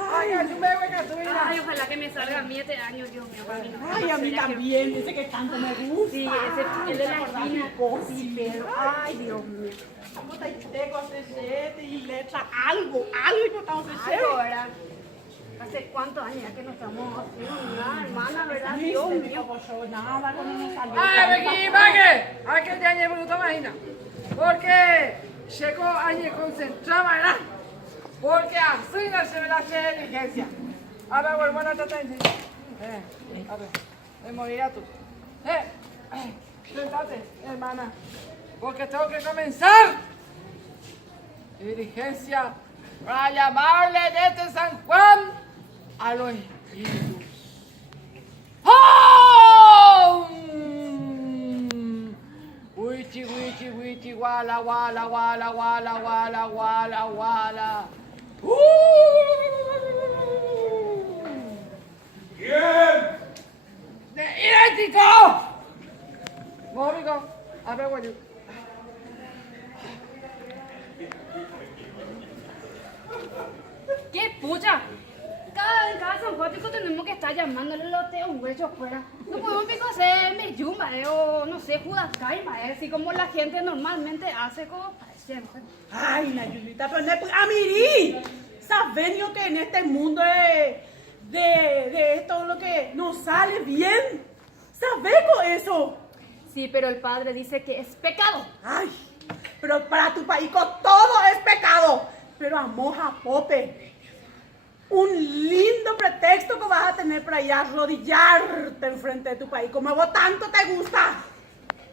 Ay, ojalá que me salga a mí este año, Dios mío. Para mí no. Ay, a mí también, dice que tanto me gusta. Sí, ese el de la esquina. Sí, pero, ay, Dios mío. Vamos a tener con y letra algo que no estamos Algo, ¿verdad? ¿Hace cuántos años ya que no estamos haciendo nada, hermana, verdad? Dios mío. Nada, cuando nos salió. Ai, Becky, pague! Aquele dia é bruto ainda. Porque chegou a me concentrar, né? Porque assim não se me dá inteligência. A ver, hermana, te atende. A ver, me morirá tú. Sentate, hermana. Porque tengo que comenzar. Diligencia para llamarle desde San Juan a los espíritus. ¡Oh! Wichi, wichi, wichi, wala, wala, wala, wala, wala, wala, wala. ¿Quién? ¡Idéntico! Mórico, a ver, güey. ¿Qué pucha? Cada San Juan tenemos que estar llamándole los de un hueso afuera. No podemos hacer meyuma o no sé, Judas Caima, así como la gente normalmente hace como parece. Ay, Nayulita, pero no es Amiri. Saben que en este mundo de todo lo que nos sale bien. ¿Sabes con eso? Sí, pero el padre dice que es pecado. Ay, pero para tu país todo es pecado. Pero amor Japote, un lindo pretexto que vas a tener para ir a arrodillarte enfrente de tu país, como a vos tanto te gusta.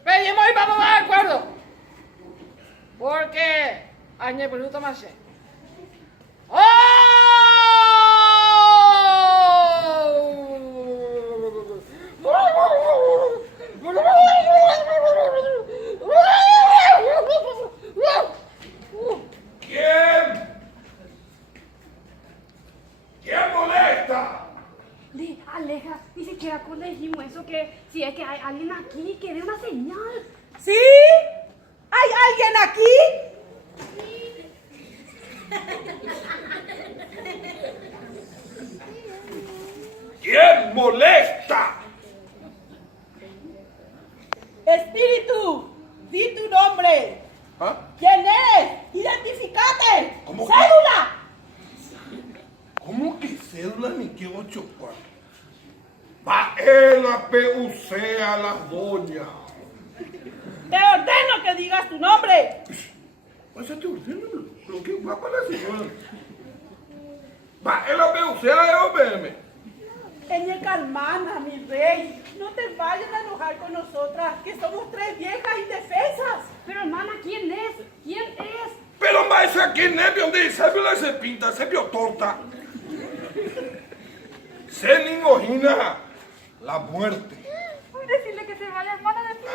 Pedimos y vamos de acuerdo. Porque añe bruto más. ¿Quién? ¿Quién molesta? Aleja, ni siquiera cuando dijimos eso, que si es que hay alguien aquí, que dé una señal. ¿Sí? ¿Hay alguien aquí? ¿Quién molesta? Espíritu, di tu nombre. ¿Ah? ¿Quién eres? Identificate. ¿Cómo que? ¡Cédula! ¿Cómo que cédula ni qué 8 cuartos? Va él a PUC a las doñas. Te ordeno que digas tu nombre. Pues te ordeno, lo que va para la señora. Va él a PUC a la OPM. Eñe Calmana, mi rey. No te vayas a enojar con nosotras, que somos 3 viejas indefensas. Pero hermana, ¿quién es? ¿Quién es? Pero más aquí en Nepi, donde cédula se pinta, se vio torta. Se ningojina la muerte. Voy a decirle que se vaya, hermana de ti.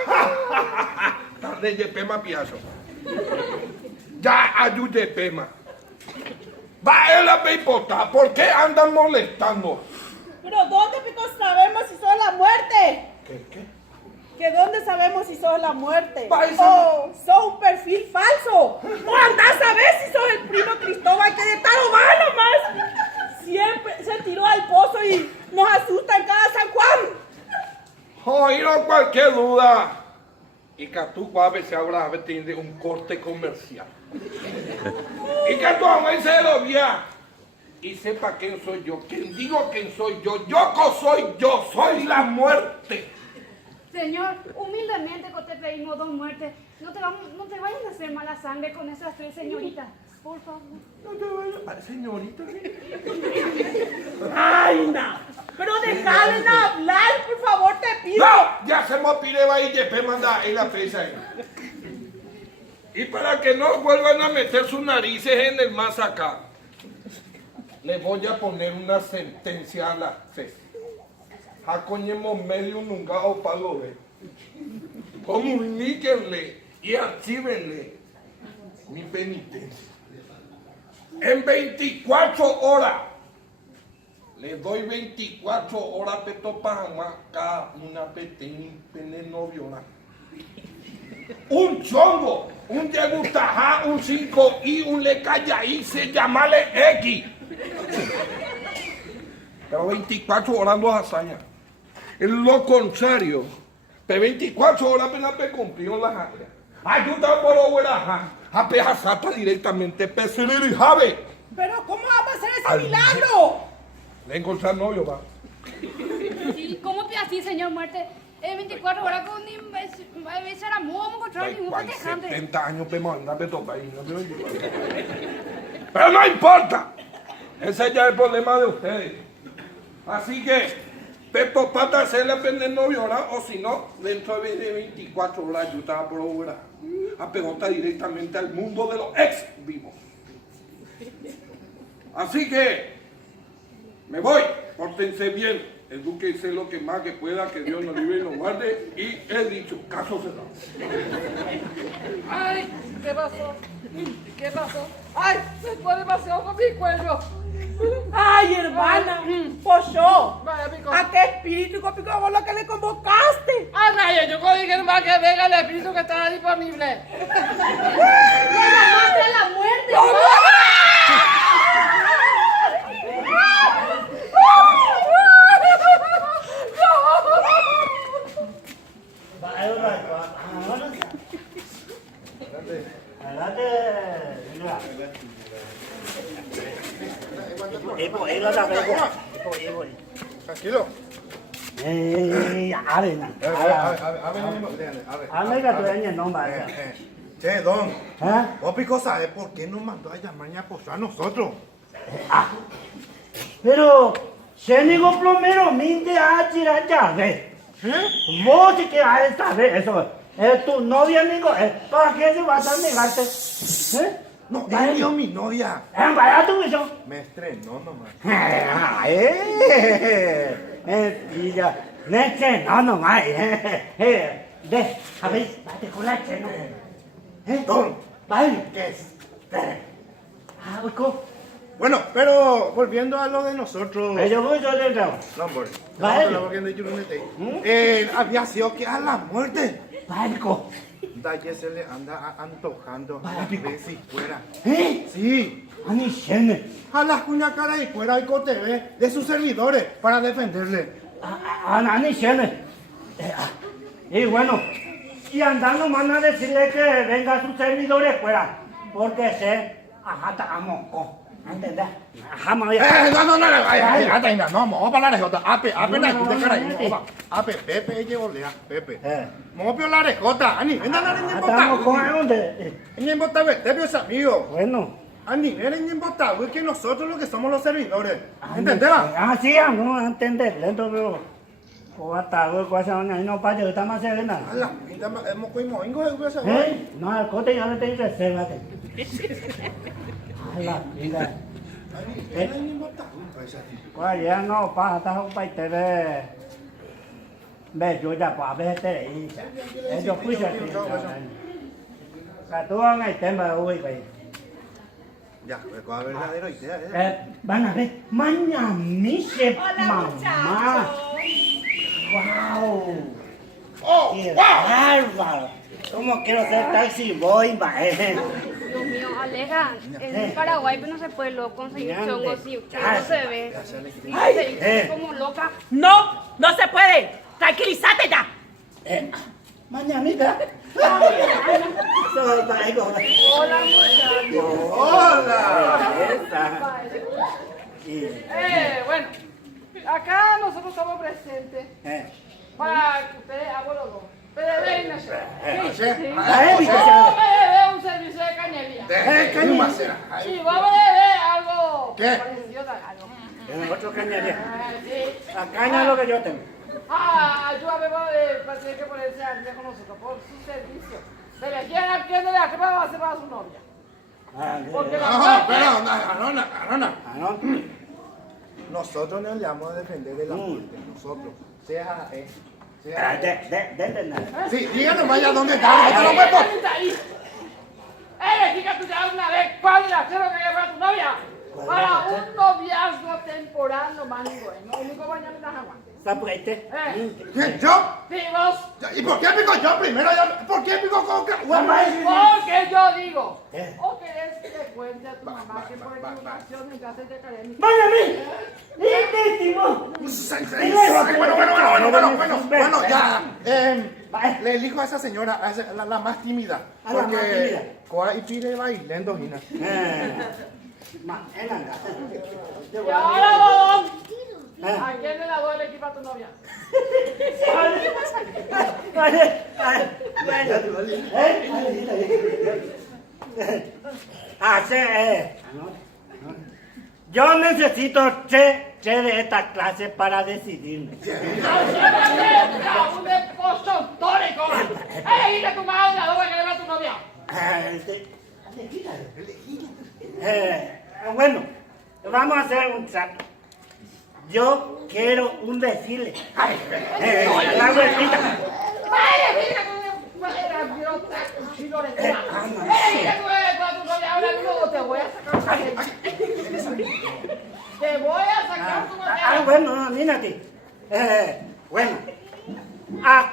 Tarde Yepema Piazo. Ya ayude Yepema. Va él a Peipotá. ¿Por qué andan molestando? Pero ¿dónde pico sabemos si sos la muerte? ¿Qué? ¿Que dónde sabemos si sos la muerte? Paisa. ¿O sos un perfil falso? ¿O andás a ver si sos el primo Cristóbal que de Taromar nomás siempre se tiró al pozo y nos asusta en cada San Juan? Oído cualquier duda. Y que tú a veces ahora tiene un corte comercial. Y que tú a veces lo vea. Y sepa quién soy yo. Quien digo quién soy yo. Yo soy la muerte. Señor, humildemente que te pedimos 2 muertes. No te vayas a hacer mala sangre con esas 3 señoritas. Por favor. No te vayas. Ay, señorita. ¡Ay, no! Pero déjalen hablar, por favor, te pido. No, ya se me pide va y Yepé manda en la presa. Y para que no vuelvan a meter sus narices en el más acá, le voy a poner una sentencia a la CES. Jacoñemos medio nunca o palo de. Comuníquenle y archívenle mi penitencia. En 24 horas. Le doy 24 horas de topama cada una pequeña novio. Un chongo un yegutaja, un 5i, un lecayaí, se llamale X. Pero 24 horas no hazaña. En lo contrario, de 24 horas apenas me cumplió las áreas. Ayuda por obraja, a pejasata directamente, peseler y jave. Pero ¿cómo vamos a hacer ese Al- milagro? Le encontrar novio, va. Sí, ¿cómo que así, señor Muerte? 24 horas con ni veces era muy vamos a encontrar ningún Hay festejante. 70 años para mandar de tu país, no te lo digo. Pero no importa. Ese ya es el problema de ustedes. Así que, Pepo Pata hacerle aprender novio, ¿verdad? O si no, dentro de 24 horas yo estaba por obra. A pegota directamente al mundo de los ex vivos. Así que, me voy. Pórtense bien. Edúquense lo que más que pueda, que Dios nos libre y nos guarde. Y he dicho, caso cerrado. Ay, ¿qué pasó? ¿Qué pasó? Ay, se fue demasiado con mi cuello. Ay, hermana, pues yo. Vaya, pico. ¿A qué espíritu pico vos lo que le convocaste? A nadie, yo dije nomás que venga el espíritu que está disponible. ¡Le llamaste a la muerte! Tranquilo. Che, don, vos pico sabes por qué nos mandó a llamar y apoyar a nosotros. Pero, se digo plomero, minte a tirar llave. Vos si quieres saber eso. Tu novia, amigo, ¿para qué se vas a negarte? No, él dio mi novia. Vaya tu visión. Me estrenó nomás. Pilla, neche, no, no más. De, a ver, bate con la cheno. Don, Vale. ¿qué es? Ah, uico. Bueno, pero volviendo a lo de nosotros. Yo voy a hacer eso. No, hombre. Vale. Había sido que a la muerte. Valco. Dalle se le anda antojando Vale, a pico. ver si fuera. A Sí, mi chene. a las cuña cara y fuera y TV de sus servidores para defenderle. A Nani Chene. Y bueno, y andando van a decirle que venga a sus servidores fuera, porque se ajata a moco. ¿Entendés? Ajá, me voy a... No, vamos a hablar de jota. Apenas tú te cara y Ape, Pepe, llevo lea, Pepe. Vamos a hablar de jota. Ani, ven a hablar en Estamos con embotado. dónde. En embotado, te veo amigo. Bueno. Ani, ven en embotado, es que nosotros los que somos los servidores. ¿Entendés? Ah, sí, no entender, lento, pero... O hasta luego, cosa no pasa, está más serena. Ala, hemos comido ingo de hueso. No, al cote ya no te dice, resérvate. Ala, mira. Ani, ven en embotado. Pues ya no pasa, estás un país te ve. Ve, yo ya pues a veces te leí. Ellos fui a ti. La tuya en el tema de hoy, güey. Ya, recuerda verdadero idea, Van a ver, mañaniche, mamá. ¡Wow! ¡Oh! ¡Qué ¡Wow! bárbaro! ¿Cómo quiero ser taxi boy, maje? Dios mío, Aleja, en Paraguay pues no se puede lo conseguir Grande. chongo si usted no se ve. Sí, Ay, se dice como loca. No, no se puede. Tranquilízate ya. Mañanita. Soy Paigo. Hola, muchachos. ¡Hola! Esa. Y, Bueno, acá nosotros estamos presentes para que ustedes hagan los dos. PDB y Nacional. Sí. Vos me debes un servicio de cañería. Sí, vos me debes algo ¿Qué? parecido a algo. otro cañaría. Sí. La caña es lo que yo tengo. Ayúdame para tener que ponerse al día con nosotros por su servicio. De elegir a quién de la que va a hacer para su novia. Porque la No, muerte- Arona. Nosotros nos le vamos a defender de la muerte. Nosotros. Sea Sí, díganos vaya dónde está. ¡No te lo puedo! Elegí que tú ya una vez cuál era lo que para tu novia. Para un noviazgo temporal, no más ni bueno. Único bañame las aguas. Sapuete. ¿Yo? Sí, vos. ¿Y por qué pico yo primero? ¿Por qué pico coca? Porque yo digo. Eh. ¿O querés que le cuente a tu mamá que por equivocación entraste de académica? ¡Váyame! ¡Legítimo! Bueno, ya. Le elijo a esa señora, la más tímida. A la más tímida. Porque Coa y Pire bailando, Gina. Y ahora, bodón. Ah. ¿A quién le la doy el equipo a tu novia? Yo necesito che de esta clase para decidirme. ¡Un despostor y cola! ¡Elegiste a tu madre la doy que le va a tu novia! Bueno, vamos a hacer un trato. Yo quiero un desfile. La vueltita. ¡Ay, mira cómo era idiota! ¡Cuchillo de tela! ¡Elegiste a tu novia! Ahora luego te voy a sacar un te voy a sacar tu novia. Bueno, mírate. Bueno, ¿a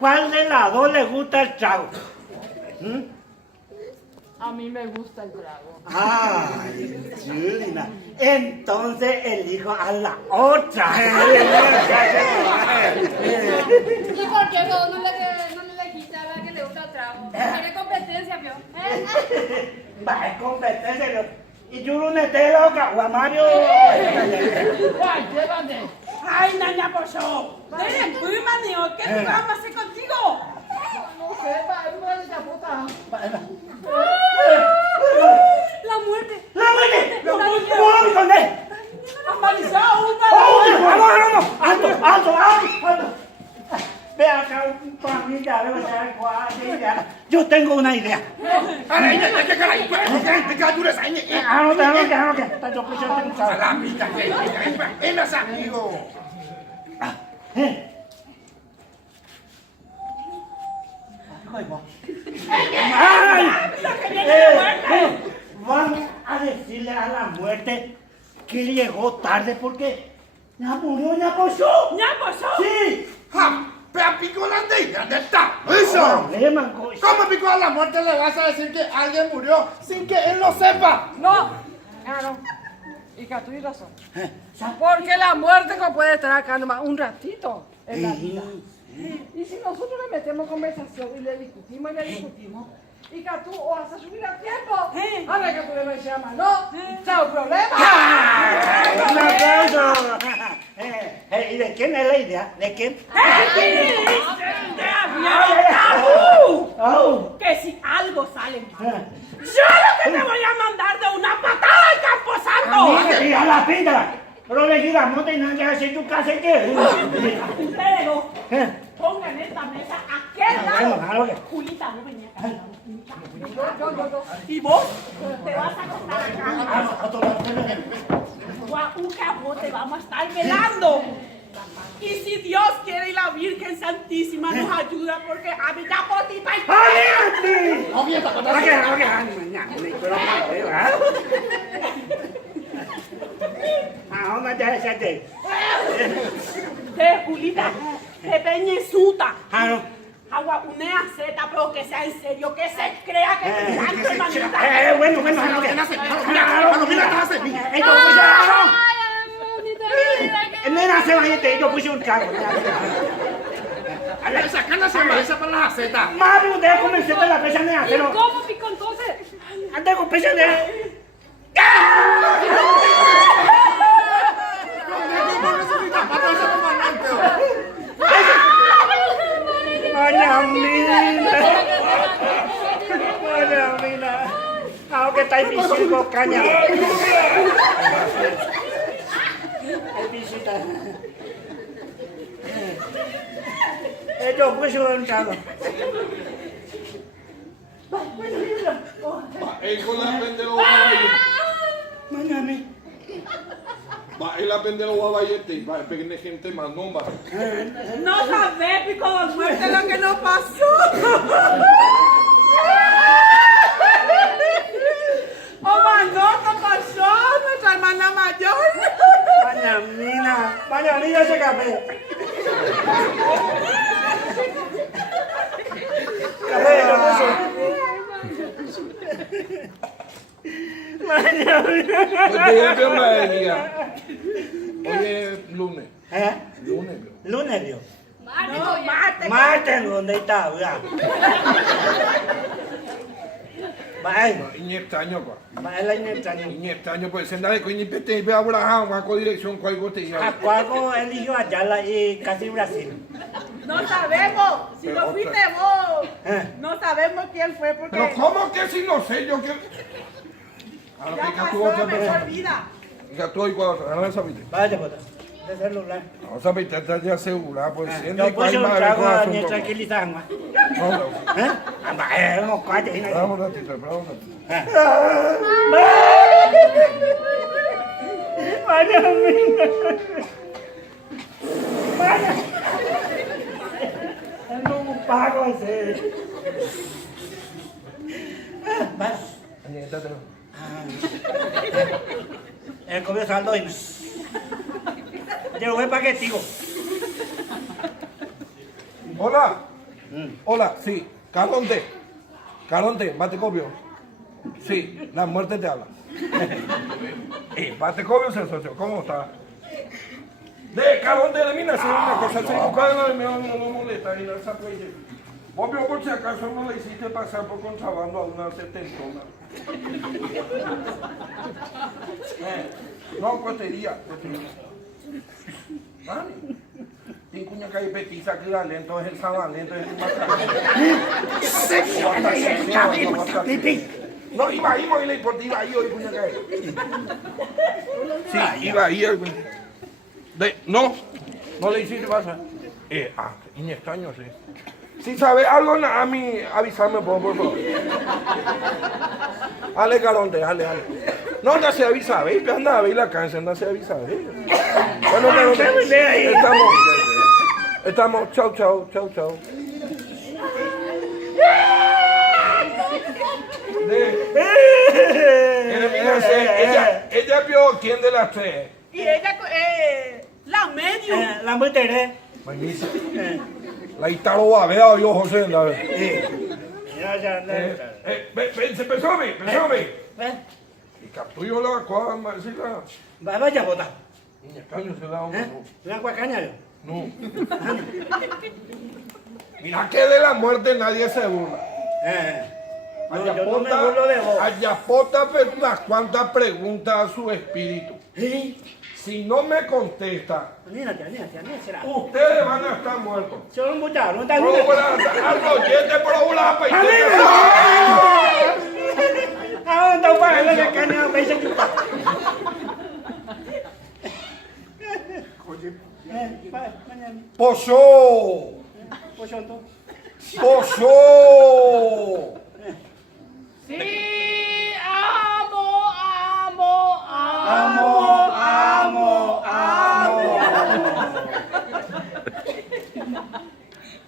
cuál de las dos le gusta el trago? A mí me gusta el trago. Ay, Julina. Entonces elijo a la otra. ¿Y por qué vos no le quitas a la que le gusta el trago? Tiene competencia, pio. Va, es competencia. Y yo no te loca, Mario. ¡Guay, llévate! Ay, Naña Pocho. Dele, manio, ¿qué vamos a hacer contigo? No sé, va, es una de esa puta. La muerte. ¡La muerte! ¡Vamos con él! Amarizado, ¡Vamos! ¡Alto! Ve acá, familia, yo tengo una idea. ¿Qué caray? ¿Qué calduras hay? La pita que él es amigo. Vamos a decirle a la muerte que llegó tarde porque ya murió, ya pasó. Sí. Pero picó la de esta. Eso. ¿Cómo picó a la muerte le vas a decir que alguien murió sin que él lo sepa? No, claro. Y que tú tienes razón. Porque la muerte no puede estar acá nomás un ratito en la vida. Y si nosotros le metemos conversación y le discutimos, y que tú o vas a subir a tiempo, a ver que tú le llamas, ¿no? ¡Chao, problema! Un aplauso. ¿Y de quién es la idea? ¿De quién? Que si algo sale mal, yo lo que te voy a mandar de una patada al Camposanto. ¡A la pinta! Pero le digas, no tenés que hacer tu casa que. Ustedes dos pongan esta mesa a aquel lado. Julita, no venía acá. Y vos te vas a acostar acá. Guauca, vos te vamos a estar velando. Y si Dios quiere y la Virgen Santísima nos ayuda, porque a mí ya potita y de Julita, de Peñesuta. Agua, unea zeta, pero que sea en serio, que se crea que te salte, manita. Bueno. Nena, se vaya, yo puse un trago. A ver, sacarla se merece para las acetas. Mami, usted comenzó con la pecha de ¿Y acero. cómo pico entonces? Anda con pecha de. Mana, aunque está difícil con caña. Es visita. Yo puse un trago. Él con la prende los guabayete. Mañana. Va, él aprende los guabayete y va a pegar gente más nomba. No sabes, pico de muerte, lo que nos pasó. Oh, my God, ¿qué pasó? Nuestra hermana mayor. mañanilla ese café. Café, lo puso. Porque ya veo la día. Hoy es lunes. ¿Eh? Lunes, veo. Lunes, Dios. No, Marte. Martes, ¿dónde está? Ya. Va, Y extraño, pa. va el año extraño. Y extraño, pues, sendale con ni pete, ve a Abraham, va con dirección, cuál gote A ya. Cuaco eligió Ayala y casi Brasil. No sabemos si Pero no fuiste otra. vos. ¿Eh? No sabemos quién fue porque Pero, ¿cómo que si no sé yo que. A lo ya que tú pasó vas la a mejor ver. vida. Ya tú y cuando no sabes. Vaya, puta. De celular. No sabes, te ya segura, pues, Yo puse un trago a mi tranquilizar, ma. No, no. ¿Eh? Vamos, cuate. Espera un ratito, espera un ratito. Vaya, vaya. No un pago ese. Vaya. El comió saldo y yo voy paquetico. Hola. Hola, sí. Caronte. Caronte, Batecopio. Sí, la muerte te habla. Batecopio se asoció. ¿Cómo está? De Caronte de mina, sí, una cosa. Se busca de no molesta y no se apoye. Vos vio por si acaso no le hiciste pasar por contrabando a una setentona. No, costería. Vale. Tem cuña cair petiza aqui lá lento, ele estava lento, ele no, iba ahí, móvil, por ti, iba ahí, hoy cuña cair. Sí, iba ahí. No, no le hiciste pasar. En extraño, sí. Si sabe algo, a mí, avísame, por favor. Ale, Caronte, ale. No, no se avisa, ¿veis? Anda a ver la cáncer, no se avisa, ¿veis? Bueno, Caronte, estamos, chau. Ella vio quién de las tres. Y ella, la medio. La muerte, Buenísimo. La Italo va a ver, yo José, la vez. ya. Pensame. Y capturó la cuadra, Marcela. Vaya, bota. Y extraño se da un ¿La cuacaña? No. Mira que de la muerte nadie se burla. No, yo no me burlo de vos. Ayapota unas cuantas preguntas a su espíritu. Si no me contesta, Mírate. ustedes van a estar muertos. Son muchachos, no están Arroyete por una ¿a dónde está un padre de caña? Me dice que está. Pozo. Sí,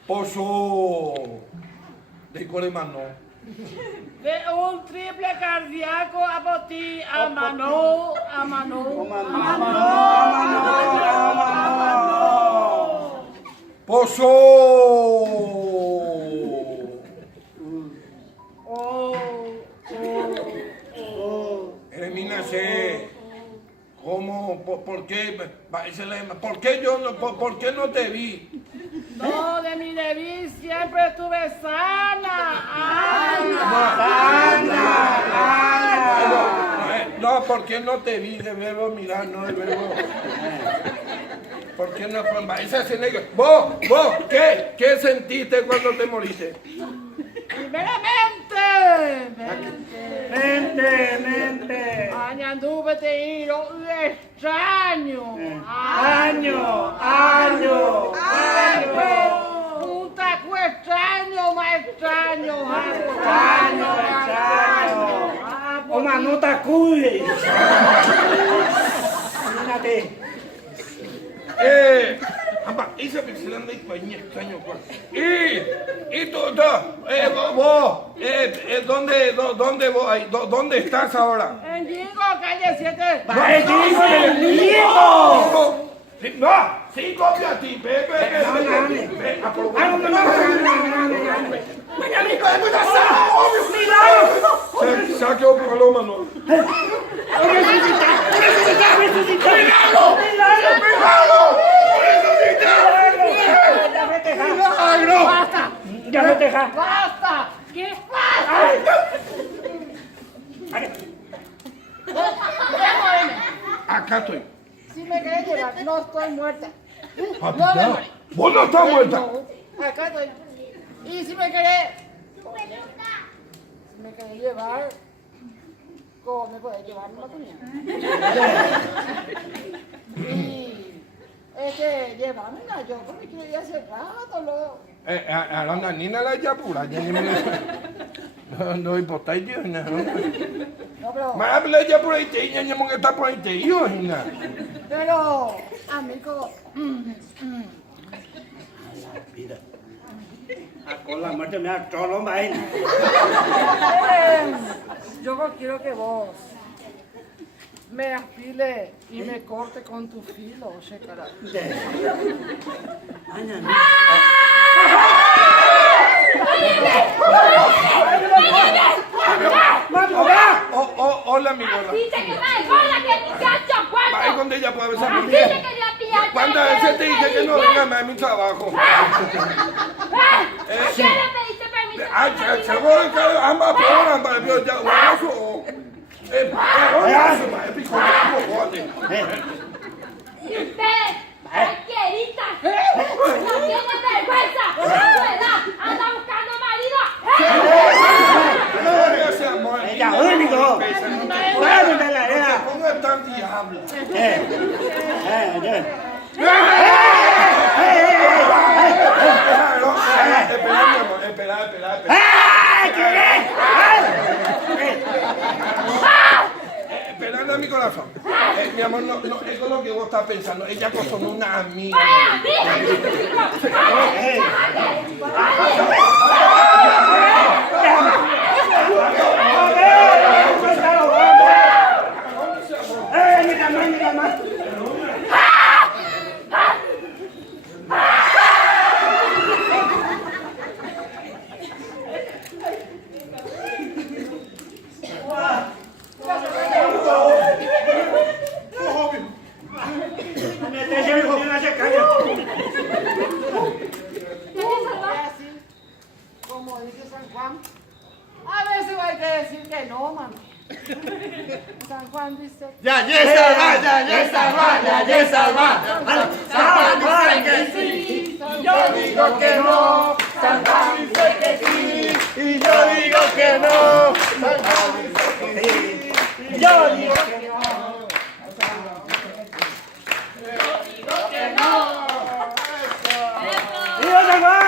Pozo. De Colemano. de un triple cardíaco a Boti, a Mano. Pozo. Elimínase. ¿Cómo? ¿Por qué? ¿Por qué yo no, por qué no te vi? No, de mi debí siempre estuve sana. No, ¿por qué no te vi? De verbo mirar, no de verbo. ¿Por qué no? Vos, ¿qué sentiste cuando te moriste? Primeramente. Mente. Anduve te iro extraño. Año. Un taco extraño, más extraño. O manota cuide. Imagínate. Esa persona de España extraño, ¿cuál? Y tú, vos, ¿dónde vos ahí? ¿Dónde estás ahora? En Jingo, calle 7. ¡Va el chico del niño! No, sí, copia a ti, Pepe. Ven, aprovecha. Venga, hijo de puta, obvio. Saque o paloma, no. Ya no te deja. ¡Basta! ¿Qué pasa? Acá estoy. Si me querés llevar, no estoy muerta. Papi, No me ya. morí. Vos no estás muerta. No, acá estoy. Y si me querés llevar, ¿cómo me podés llevar una comida? Y es que llevarme yo me quiero ir hace rato, lo. Alanda, Nina la ya pura. No importa, Dios, no. No, pero, Mas habla ya por ahí, ya no me está por ahí, Dios, Nina. pero, amigo, Mira. Con la muerte me da trolo, vaina. yo quiero que vos me afile y me corte con tu filo, oye, carajo. Hola, mi bola. Dice que me hola, que mi cacho, Ahí cuando. donde ella puede besar mi Dice que yo pillarte. ¿Cuántas veces te dije que no venga a mi trabajo? ¿Qué le pediste permiso? Ay, seguro que ambas personas, pero ya, eso. Y usted, cualquierita, no tiene vergüenza, a su edad, anda buscando marido. Ella único. Bueno, te la era. ¿Cómo es tan diablo? Espera. Esperando a mi corazón. Mi amor, no, eso es lo que vos estás pensando. Ella con una amiga. Como dice San Juan, a veces hay que decir que no, mano. San Juan dice, Ya, San Juan dice que sí. Yo digo que no. San Juan dice que sí. Y yo digo que no. San Juan dice que sí. Y yo digo que no. ¡Viva San Juan!